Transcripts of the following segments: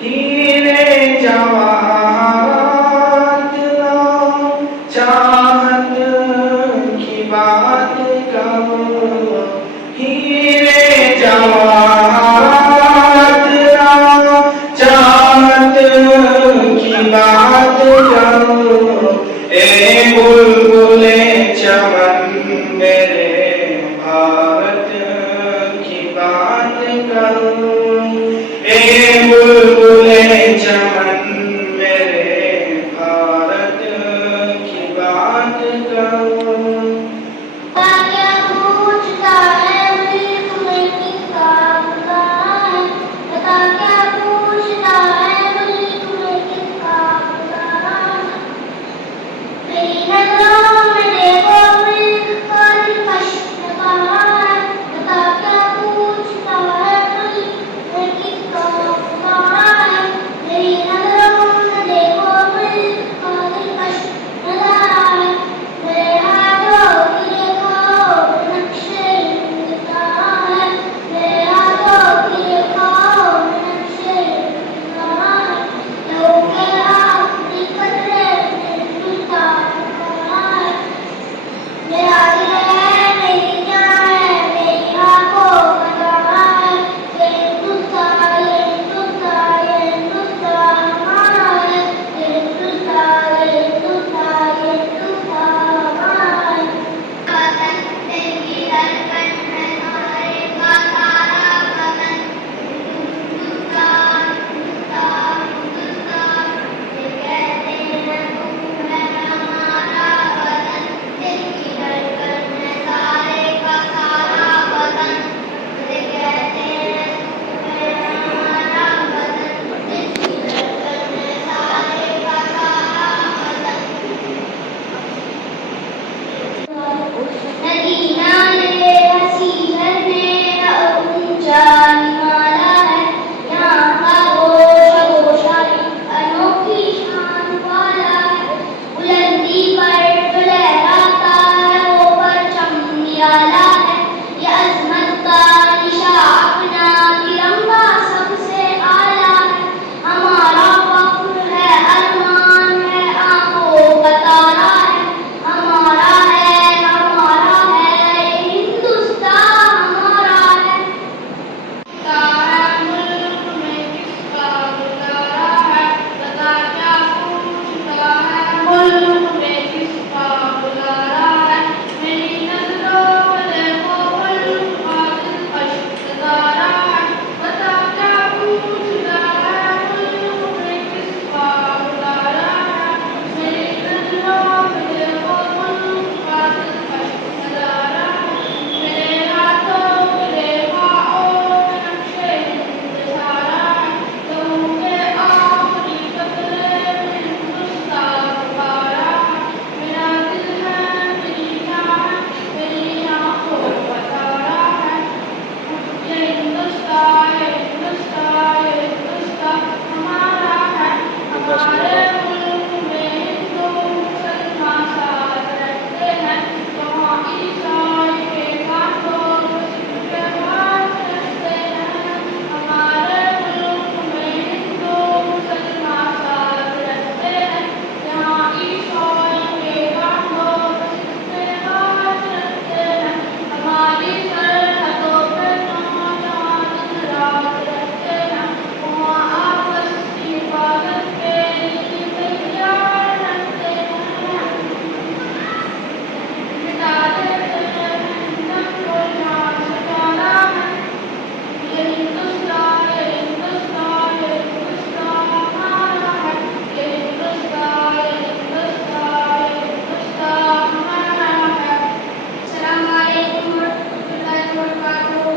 हीरे जवाहरात लाओ, चाहत की बात करो। हीरे जवाहरात लाओ, चाहत की बात करो। ए बुलबुले चमन मेरे भारत की बात करो। ए बुलबुले चमन मेरे भारत की बात करो। क्या पूछता है मुल्क में किसका खुदा है? बता क्या पूछता है मुल्क में किसका खुदा है? मेरी नजरों में देखो मुल्क का दिलकश नजारा है। बता क्या पूछता है मुल्क में किसका खुदा है? मेरी नजरों में देखो मुल्क का दिलकश नजारा है। मेरे हाथों की रेखाओं में नक्शे हिंदुस्तान है। मेरे हाथों की रेखाओं में नक्शे हिंदुस्तान है। लहू के आखिरी कतरे में हिंदुस्तान बना है। मेरा दिल है, मेरी जान है, मेरी आंखों का तारा है। ये हिंदुस्तान, ये हिंदुस्तान, ये हिंदुस्तान हमारा है। ये हिंदुस्तान, ये हिंदुस्तान, ये हिंदुस्तान हमारा है। वतन तेरी धड़कन है, नारे का सारा वतन। हिंदुस्तान, हिंदुस्तान, हिंदुस्तान, ये कहते हैं तुम है हमारा वतन। तेरी धड़कन है सारे का सारा वतन। ये कहते हैं तुम है हमारा वतन। तेरी धड़कन है सारे का सारा वतन। नदी नाले हंसी झरने का ऊंचा हिमालय है। यहाँ का गोशाली अनोखी शान वाला है। बुलंदी पर जो लहराता है वो परचम निराला है। ये अजमत का निशान अपना तिरंगा सबसे आला है। हमारा फख्र है, अरमान है, आंखों का तारा है। हमारा है ये हिंदुस्तान हमारा है। मुल्क में किसका गुजारा है? बता क्या पूछता है मुल्क में किसका गुजारा है? मेरी नजरों में देखो मुल्क का दिलकश नजारा है। बता क्या पूछता है मुल्क में किसका गुजारा है? मेरी नजरों में देखो मुल्क का दिलकश नजारा है। मेरे हाथों की रेखाओं में नक्शे हिंदुस्तान है। लहू के आखिरी कतरे में हिंदुस्तान बहारा है। मेरा दिल है, मेरी जान है, मेरी आंखों का तारा है। ये हिंदुस्तान, ये हिंदुस्तान, ये हिंदुस्तान हमारा है। हमारे मुल्क में हिंदू मुसलमान साथ रहते हैं। वहाँ ईसाई के कांटों में सिक्के हाथ रखते हैं। हमारे मुल्क में हिंदू मुसलमान साथ रहते हैं। यहाँ ईसाई के कांटों में सिक्के हाथ रखते हैं। हमारी सरहदों पे नौजवान दिन रात रहते हैं। वहाँ आपस की हिफाजत के लिए तैयार रहते हैं। मिटा देते हैं हिंदू को यहाँ से जाना है। ये हिंदुस्तान, ये हिंदुस्तान, ये हिंदुस्तान हमारा है। ये हिंदुस्तान, ये हिंदुस्तान, ये हिंदुस्तान हमारा है। अस्सलाम वालेकुम वरहमतुल्लाहि वबरकातुहू।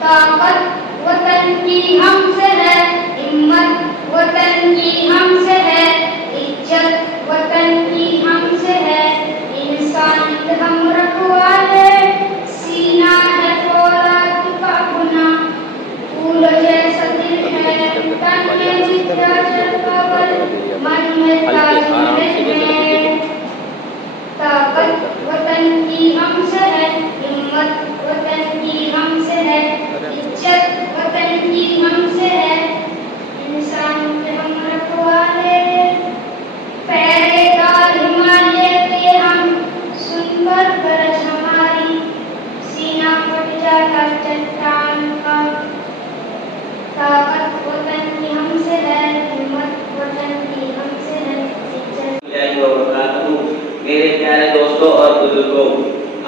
ताकत वतन की हमसे है, हिम्मत वतन की हमसे है, इज्जत वतन की हमसे है। इंसानियत हम रखवाले, सीना है फौलाद का गुना। फूल जैसा दिल है, तन में विंध्याचल का बल, मन में ताज महल है। ताकत वतन की हमसे है, हिम्मत वतन की हमसे है, इज्जत वतन की हमसे है। और बुजुर्गों,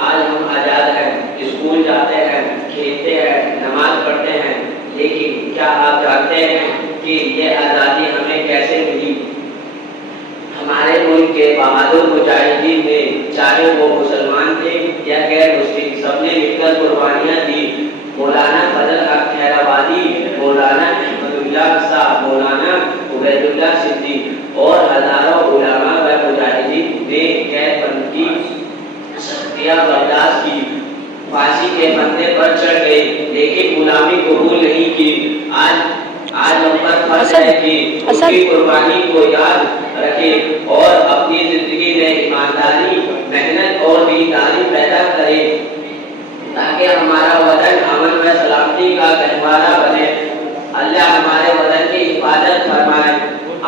आज हम आज़ाद हैं, स्कूल जाते हैं, खेलते हैं, नमाज पढ़ते हैं, लेकिन क्या आप जानते हैं कि ये आज़ादी हमें कैसे मिली? हमारे मुल्क के बहादुर मुजाहिदीन ने, चाहे वो मुसलमान थे या गैर मुस्लिम, सबने मिलकर कुर्बानियाँ दी। मौलाना फजल हक खैराबादी, मौलाना अहमदुल्लाह साहब, मौलाना उबैदुल्लाह सिद्दीक और हजारों उलमा व मुजाहिदीन ने कैदबंद की सख्तियाँ बर्दाश्त की, फांसी के फंदे पर चढ़ गए, लेकिन गुलामी कबूल नहीं की। आज हम पर फर्ज है कि उनकी कुर्बानी को याद रखें और अपनी जिंदगी में ईमानदारी, मेहनत और दीनदारी पैदा करें, ताकि हमारा वतन अमन व सलामती का गहवारा बने। अल्लाह हमारे वतन की हिफाजत फरमाए।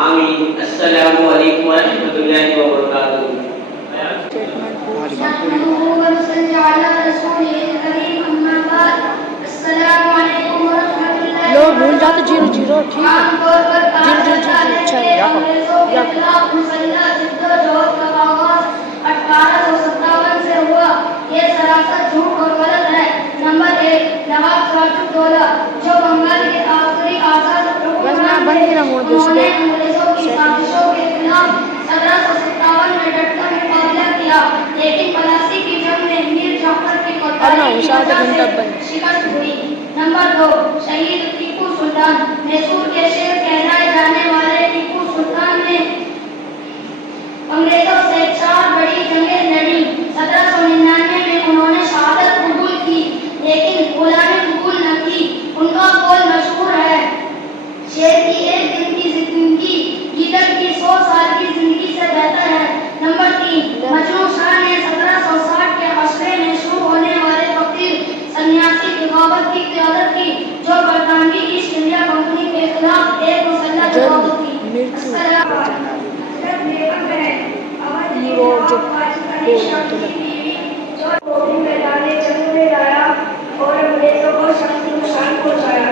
आमीन। अस्सलामु अलैकुम व रहमतुल्लाहि व बरकातुहू। लोग भूल जाते 0-0 ठीक है 0-0 अच्छा है 1857 से हुआ, ये सरासर झूठ और गलत है। नंबर 1, नवाब सिराजुद्दौला जो बंगाल के आखिरी आजाद उन्होंने अंग्रेजों की साजिशों के खिलाफ 1757 में डटकर मुकाबला किया, लेकिन पलासी की जंग में मीर जाफर की कोताही की वजह से शिकस्त हुई। नंबर 2, शहीद टीपू सुल्तान। मैसूर के शेर कहलाए जाने वाले टीपू सुल्तान ने अंग्रेजों से 4 बड़ी जंगें लड़ी। 1799 में उन्होंने शहादत कबूल की, लेकिन गुलामी कबूल न की। उनका कौल मशहूर है, शेर की एक दिन की जिंदगी गीदड़ की 100 साल की जिंदगी से बेहतर है। नंबर 3, मजनू शाह ने 1760 के अशरे में शुरू होने वाले फकीर सन्यासी बगावत की क़यादत की, जो बरतानवी ईस्ट इंडिया कंपनी के खिलाफ एक मुसल्लह बगावत थी। मैदाने जंग में लाया और अंग्रेजों को सख्त नुकसान पहुंचाया।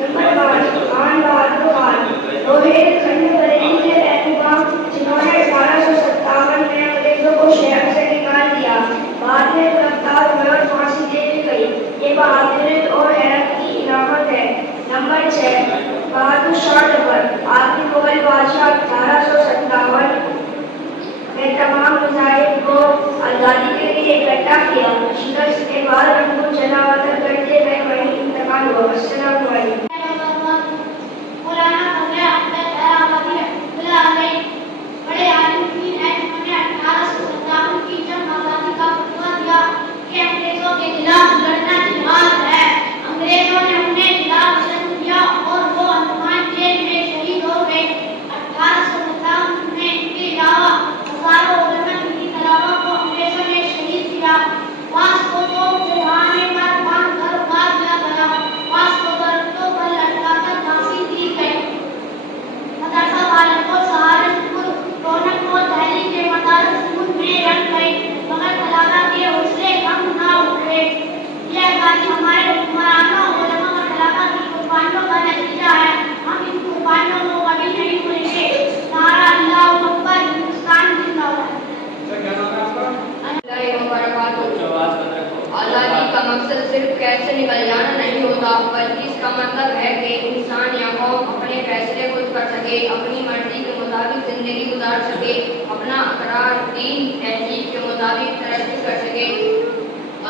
नंबर 5, खान बहादुर खान। रोहिलखंड बरेली के रहनुमा, जिन्होंने 1857 में अंग्रेजों को शहर से निकाल दिया, बाद में गिरफ्तार हुए और फांसी दे दी गई। ये बहादुरी और हैरत की इलामत है। नंबर 6, बहादुर शाह जफर। आखिरी मुगल बादशाह 1857 में तमाम मुजाहिद को आज़ादी के लिए इकट्ठा किया। शिकस्त के बाद रंगून जलावतन करते हुए वहीं इंतकाल हुआ। अस्सलाम वालेकुम। बड़े आलिम हैं, उन्होंने 1857 की जंग आज़ादी का फतवा दिया कि अंग्रेजों के खिलाफ लड़ना जिहाद है। अंग्रेजों ने उन्हें जिला पसंद किया और वो अंडमान जेल में शहीद हो गए। 1857 में इनके अलावा हजारों उलमा की तलाबा को अंग्रेजों ने शहीद किया। 5 को चौहाने पर बांध कर मार दिया गया। 5 को दरख्तों पर लटकाकर फांसी दी गई। मदरसा वालों को सहारनपुर, रौनक को दिल्ली के मदारस में रख गए, मगर तलाबा के हौसले कम ना हुए। यह आज़ादी हमारे हुक्मरानों उलमा और तलाबा की कुर्बानियों का नतीजा है। हम इन कुर्बानियों को कभी नहीं भूलेंगे। नारा अल्लाहू अकबर, हिंदुस्तान जिंदाबाद। आज़ादी का मकसद सिर्फ कैसे निकल जाना नहीं होता, बल्कि इसका मतलब है कि इंसान या कौम अपने फैसले खुद कर सके, अपनी मर्जी के मुताबिक जिंदगी गुजार सके, अपना अकरार दीन तहजीब के मुताबिक तरक्की कर सके।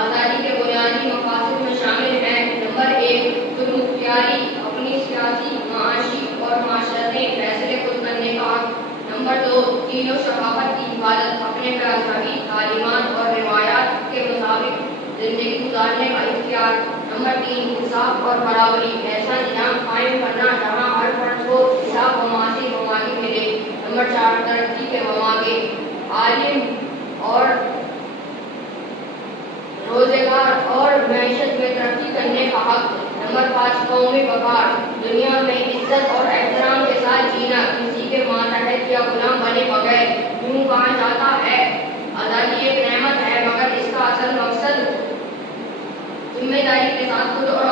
आज़ादी के बुनियादी मकासद में शामिल हैं। नंबर 1, खुदमुख्तियारी, अपनी सियासी, माशी और माशरती फैसले खुद करने का हक। नंबर 2, दीन और सकाफत की हिफाजत, अपने मजहबी तालीमात और रिवायात के मुताबिक जिंदगी गुजारने का इख्तियार। नंबर 3, इंसाफ और बराबरी, ऐसा निज़ाम कायम करना जहाँ हर फर्द को हिसाब व मवाक़ी मिले। नंबर 4, तरक्की के मौके, आलिम और रोजगार और मैशत में तरक्की करने का हक। नंबर 5, कौमी वक़ार, दुनिया में इज्जत और एहतराम के साथ जीना, किसी के मातहत या गुलाम बने बगैर। यूँ कहा जाता है आज़ादी एक नेमत है, मगर इसका असल मकसद जिम्मेदारी के साथ खुद और